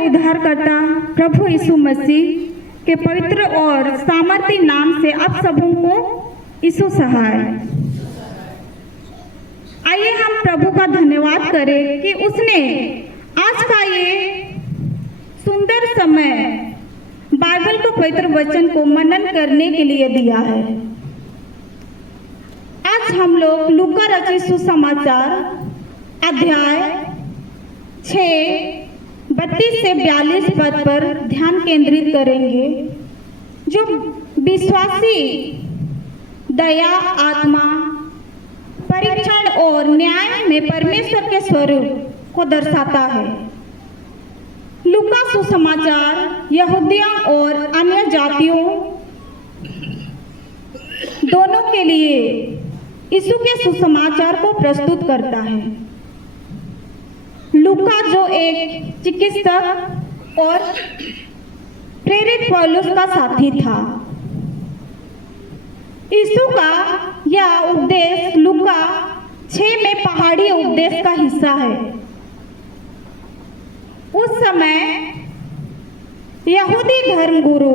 उद्धारकर्ता प्रभु यीशु मसीह के पवित्र और सामर्थी नाम से आप सबों को यीशु सहाय। आइए हम प्रभु का धन्यवाद करें कि उसने आज का ये सुंदर समय बाइबल के पवित्र वचन को मनन करने के लिए दिया है। आज हम लोग लूका रचित सुसमाचार अध्याय 6:32 से 42 पद पर ध्यान केंद्रित करेंगे, जो विश्वासी दया, आत्मा, परीक्षण और न्याय में परमेश्वर के स्वरूप को दर्शाता है। लूका सुसमाचार यहूदियों और अन्य जातियों दोनों के लिए यीशु के सुसमाचार को प्रस्तुत करता है। लूका जो एक चिकित्सक और प्रेरित पौलुस का साथी था, यीशु का यह उपदेश लूका 6 में पहाड़ी उपदेश का हिस्सा है। उस समय यहूदी धर्मगुरु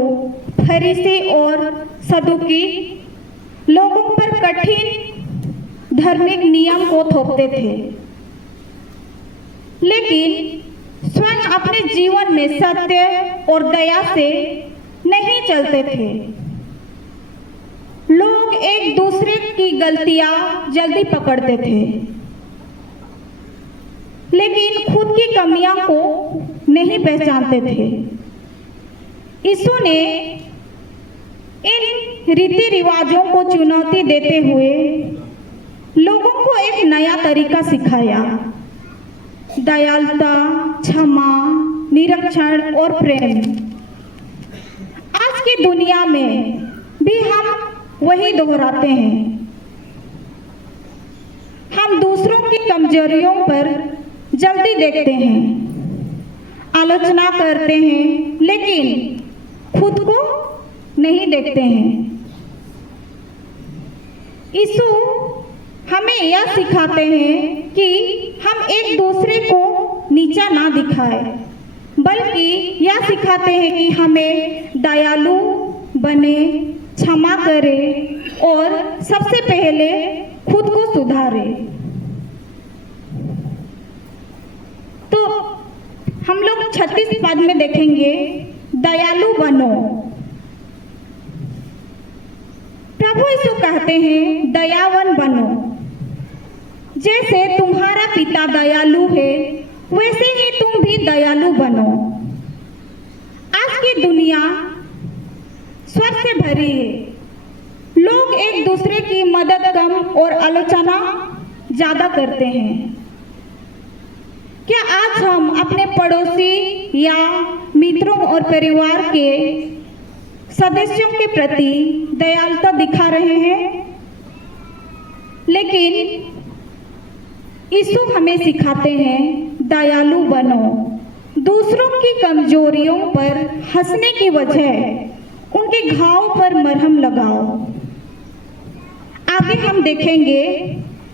फरीसी और सदुकी लोगों पर कठिन धार्मिक नियम को थोपते थे, लेकिन स्वयं अपने जीवन में सत्य और दया से नहीं चलते थे। लोग एक दूसरे की गलतियां जल्दी पकड़ते थे, लेकिन खुद की कमियां को नहीं पहचानते थे। यीशु ने इन रीति रिवाजों को चुनौती देते हुए लोगों को एक नया तरीका सिखाया। दयालुता, क्षमा, निरीक्षण और प्रेम। आज की दुनिया में भी हम वही दोहराते हैं। हम दूसरों की कमजोरियों पर जल्दी देखते हैं, आलोचना करते हैं, लेकिन खुद को नहीं देखते हैं। यीशु हमें यह सिखाते हैं कि हम एक दूसरे को नीचा ना दिखाएं, बल्कि यह सिखाते हैं कि हमें दयालु बने, क्षमा करें और सबसे पहले खुद को सुधारें। तो हम लोग 36 पद में देखेंगे, दयालु बनो। प्रभु यीशु कहते हैं, दयावान बनो। जैसे तुम्हारा पिता दयालु है, वैसे ही तुम भी दयालु बनो। आज की दुनिया स्वार्थ से भरी है। लोग एक दूसरे की मदद कम और आलोचना ज्यादा करते हैं। क्या आज हम अपने पड़ोसी या मित्रों और परिवार के सदस्यों के प्रति दयालुता दिखा रहे हैं? लेकिन यीशु हमें सिखाते हैं, दयालु बनो। दूसरों की कमजोरियों पर हंसने की वजह उनके घाव पर मरहम लगाओ। आगे हम देखेंगे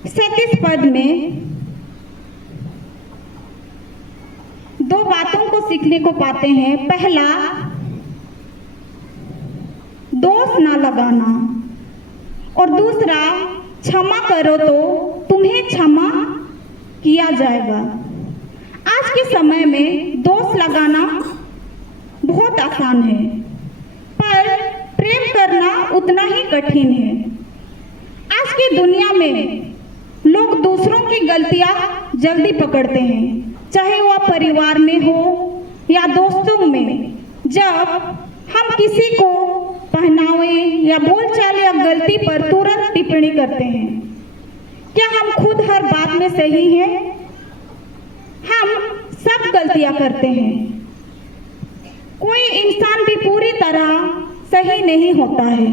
37 पद में 2 बातों को सीखने को पाते हैं। पहला, दोष ना लगाना, और दूसरा, क्षमा करो तो तुम्हें क्षमा किया जाएगा। आज के समय में दोष लगाना बहुत आसान है, पर प्रेम करना उतना ही कठिन है। आज की दुनिया में लोग दूसरों की गलतियां जल्दी पकड़ते हैं, चाहे वह परिवार में हो या दोस्तों में। जब हम किसी को पहनावे या बोलचाल या गलती पर तुरंत टिप्पणी करते हैं। क्या हम खुद हर बात में सही हैं? हम सब गलतियां करते हैं। कोई इंसान भी पूरी तरह सही नहीं होता है।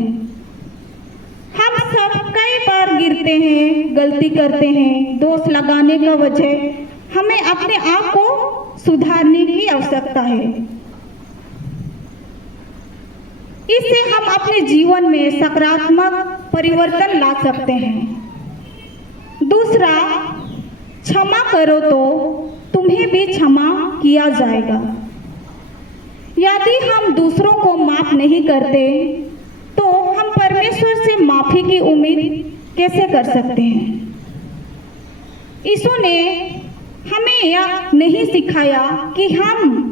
हम सब कई बार गिरते हैं, गलती करते हैं। दोष लगाने का वजह हमें अपने आप को सुधारने की आवश्यकता है। इससे हम अपने जीवन में सकारात्मक परिवर्तन ला सकते हैं। दूसरा, क्षमा करो तो तुम्हें भी क्षमा किया जाएगा। यदि हम दूसरों को माफ नहीं करते तो हम परमेश्वर से माफी की उम्मीद कैसे कर सकते हैं? यीशु ने हमें यह नहीं सिखाया कि हम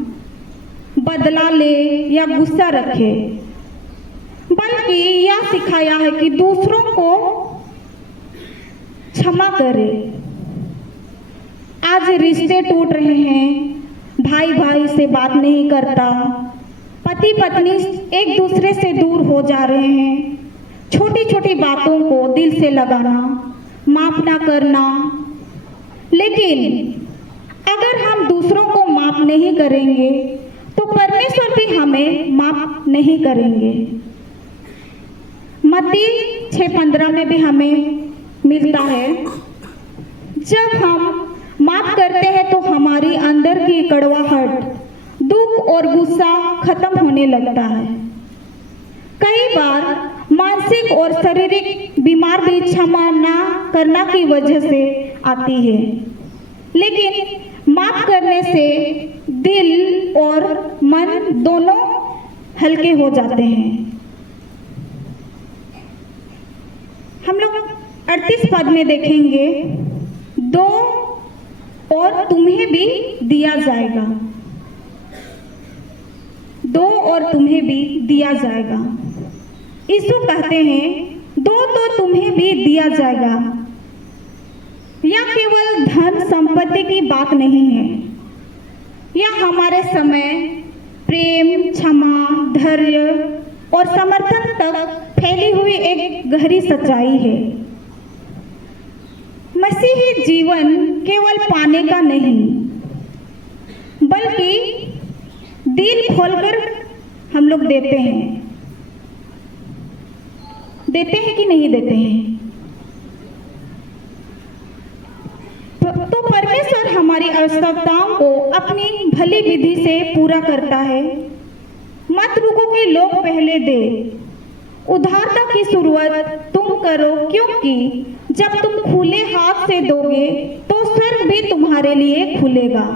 बदला ले या गुस्सा रखे, बल्कि यह सिखाया है कि दूसरों को क्षमा करें। आज रिश्ते टूट रहे हैं, भाई भाई से बात नहीं करता, पति पत्नी एक दूसरे से दूर हो जा रहे हैं, छोटी छोटी बातों को दिल से लगाना, माफ ना करना। लेकिन अगर हम दूसरों को माफ नहीं करेंगे तो परमेश्वर भी हमें माफ नहीं करेंगे। मत्ती 6:15 में भी हमें मिलता है, जब हम माफ करते हैं तो हमारी अंदर की कड़वाहट, दुख और गुस्सा खत्म होने लगता है। कई बार मानसिक और शारीरिक बीमार भी क्षमा ना करना की वजह से आती है, लेकिन माफ करने से दिल और मन दोनों हल्के हो जाते हैं। हम लोग 38 पद में देखेंगे, दो और तुम्हें भी दिया जाएगा, दो और तुम्हें भी दिया जाएगा। यीशु कहते हैं दो तो तुम्हें भी दिया जाएगा। यह केवल धन संपत्ति की बात नहीं है, यह हमारे समय, प्रेम, क्षमा, धैर्य और समर्थन तक फैली हुई एक गहरी सच्चाई है। मसीही जीवन केवल पाने का नहीं, बल्कि दिल खोलकर हम लोग देते हैं कि नहीं देते हैं? तो परमेश्वर हमारी आवश्यकताओं को अपनी भली विधि से पूरा करता है। मत रुको कि लोग पहले दे, उदारता की शुरुआत तुम करो, क्योंकि जब तुम खुले हाथ से दोगे तो स्वर्ग भी तुम्हारे लिए खुलेगा।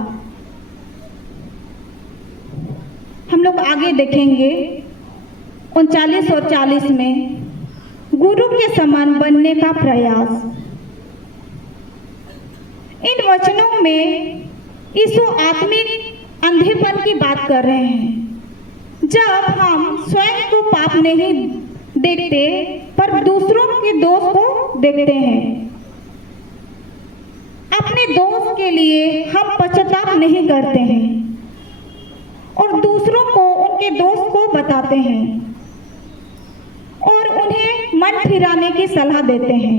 हम लोग आगे देखेंगे 39 और 40 में, गुरु के समान बनने का प्रयास। इन वचनों में यीशु आत्मिक अंधेपन की बात कर रहे हैं, जब हम स्वयं को पाप नहीं देखते पर दूसरों के दोष को देखते हैं। अपने दोष के लिए हम पश्चाताप नहीं करते हैं और दूसरों को उनके दोष को बताते हैं और उन्हें मन फिराने की सलाह देते हैं।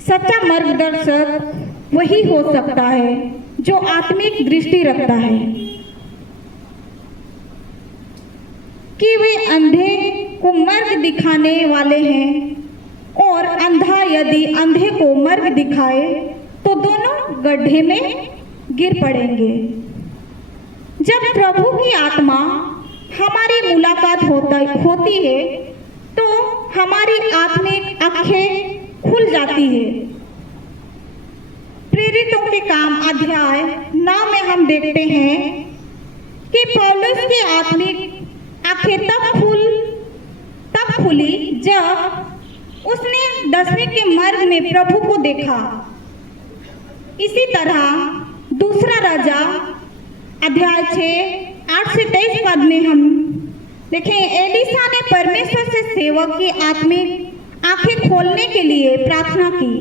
सच्चा मार्गदर्शक वही हो सकता है जो आत्मिक दृष्टि रखता है कि वे अंधे को मार्ग दिखाने वाले हैं, और अंधा यदि अंधे को मार्ग दिखाए तो दोनों गड्ढे में गिर पड़ेंगे। जब प्रभु की आत्मा हमारी मुलाकात होती है तो हमारी आत्मिक आंखें खुल जाती है। प्रेरितों के काम अध्याय 9 में हम देखते हैं कि पौलुस की आत्मिक आंखें तब खुली जब उसने 10वें के मार्ग में प्रभु को देखा। इसी तरह दूसरा राजा अध्याय 6 8 से 23 पद में हम देखें, एलीशा ने परमेश्वर से सेवक की आत्मिक आंखें खोलने के लिए प्रार्थना की।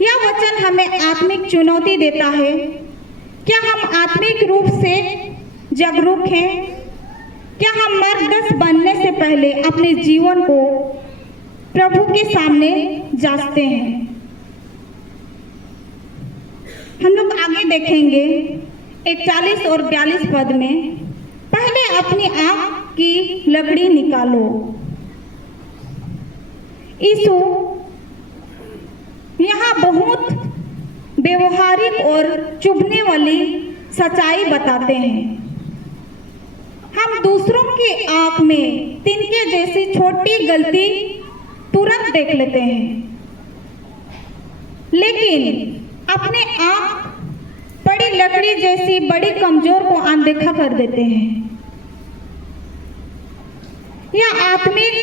यह वचन हमें आत्मिक चुनौती देता है। क्या हम आत्मिक रूप से जागरूक हैं? क्या हम मार्गदर्शक बनने से पहले अपने जीवन को प्रभु के सामने जांचते हैं? हम लोग आगे देखेंगे 41 और 42 पद में, पहले अपनी आंख की लकड़ी निकालो। यीशु यहाँ बहुत व्यवहारिक और चुभने वाली सच्चाई बताते हैं। हम दूसरों की आंख में तिनके जैसी छोटी गलती तुरंत देख लेते हैं, लेकिन अपने आंख बड़ी लकड़ी जैसी बड़ी कमजोर को अनदेखा कर देते हैं। यह आत्मिक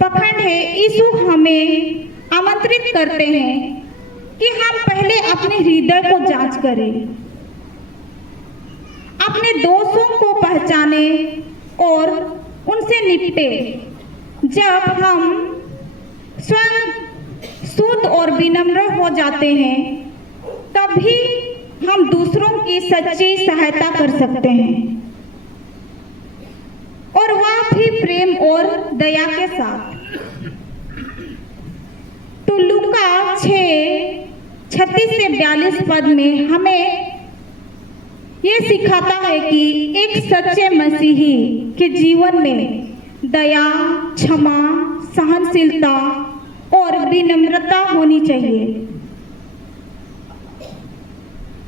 पखंड है। यीशु हमें आमंत्रित करते हैं कि हम पहले अपने हृदय को जांच करें, अपने दोषों को पहचाने और उनसे निपटे। जब हम स्वयं शुद्ध और विनम्र हो जाते हैं, तभी हम दूसरों की सच्ची सहायता कर सकते हैं, और वह भी प्रेम और दया के साथ। तो लूका 6:36 से 42 पद में हमें ये सिखाता है कि एक सच्चे मसीही के जीवन में दया, क्षमा, सहनशीलता और विनम्रता होनी चाहिए।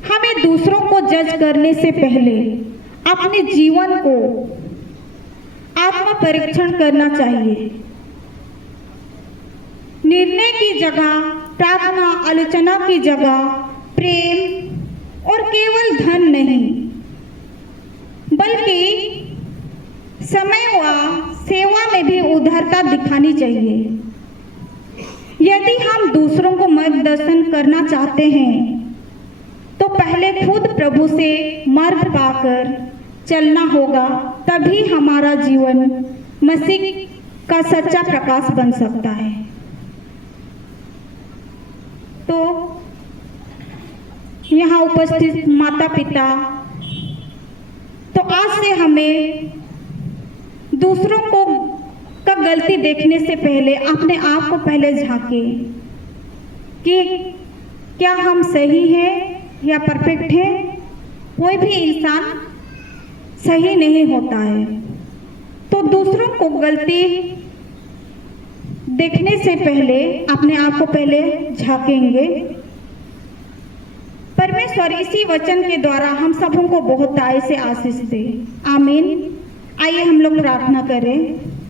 हमें दूसरों को जज करने से पहले अपने जीवन को आत्म परीक्षण करना चाहिए। निर्णय की जगह प्रार्थना, आलोचना की जगह प्रेम और केवल धन नहीं, बल्कि समय व सेवा में भी उदारता दिखानी चाहिए। यदि हम दूसरों को मार्गदर्शन करना चाहते हैं, तो पहले खुद प्रभु से मार्ग पाकर चलना होगा, तभी हमारा जीवन मसीह का सच्चा प्रकाश बन सकता है। तो यहाँ उपस्थित माता पिता, तो आज से हमें दूसरों को का गलती देखने से पहले अपने आप को पहले झांके कि क्या हम सही हैं या परफेक्ट हैं। कोई भी इंसान सही नहीं होता है, तो दूसरों को गलती देखने से पहले अपने आप को पहले झांकेंगे। परमेश्वर इसी वचन के द्वारा हम सबों को बहुत आय से आशीष दे। आमीन। आइए हम लोग प्रार्थना करें।